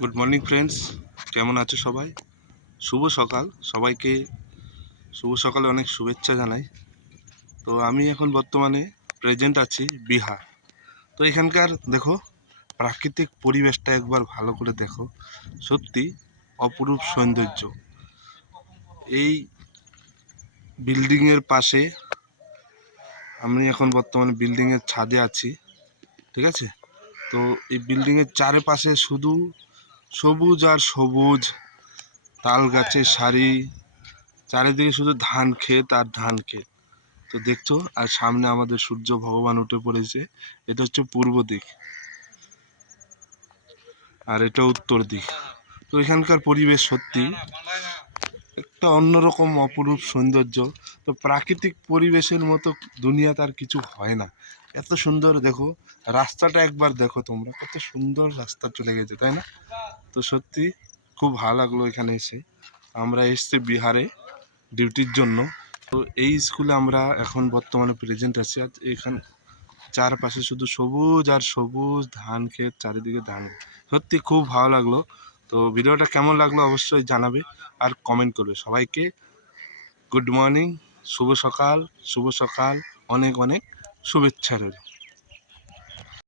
Good morning friends কেমন আছো সবাই? শুভ সকাল। সবাইকে শুভ সকালে অনেক শুভেচ্ছা জানাই। তো আমি এখন বর্তমানে প্রেজেন্ট আছি বিহার। তো এখানকার দেখো, প্রাকৃতিক পরিবেশটা একবার ভালো করে দেখো। সত্যি অপরূপ সৌন্দর্য। এই বিল্ডিংয়ের পাশে আমি এখন বর্তমানে বিল্ডিংয়ের ছাদে আছি। ঠিক আছে? তো এই বিল্ডিংয়ের চারপাশে শুধু সবুজ আর সবুজ তাল গাছের সারি। চারিদিকে শুধু ধান ক্ষেত আর ধান ক্ষেত। তো দেখছ, আর সামনে আমাদের সূর্য ভগবান উঠে পড়েছে। এটা হচ্ছে পূর্ব দিক আর এটা উত্তর দিক। তো এখানকার পরিবেশ সত্যি একটা অন্যরকম অপরূপ সৌন্দর্য। তো প্রাকৃতিক পরিবেশের মতো দুনিয়াতে আর কিছু হয় না। এত সুন্দর দেখো, রাস্তাটা একবার দেখো তোমরা, কত সুন্দর রাস্তা চলে গেছে, তাই না? তো সত্যি খুব ভালো লাগল এখানে এসে। আমরা এসছি বিহারে ডিউটির জন্য। তো এই স্কুলে আমরা এখন বর্তমানে প্রেজেন্ট আছি। আর এখান চারপাশে শুধু সবুজ আর সবুজ ধান ক্ষেত, চারিদিকে ধান। সত্যি খুব ভালো লাগল। তো ভিডিওটা কেমন লাগল অবশ্যই জানাবে আর কমেন্ট করবে। সবাইকে গুড মর্নিং শুভ সকাল শুভ সকাল, অনেক অনেক শুভেচ্ছা রইল।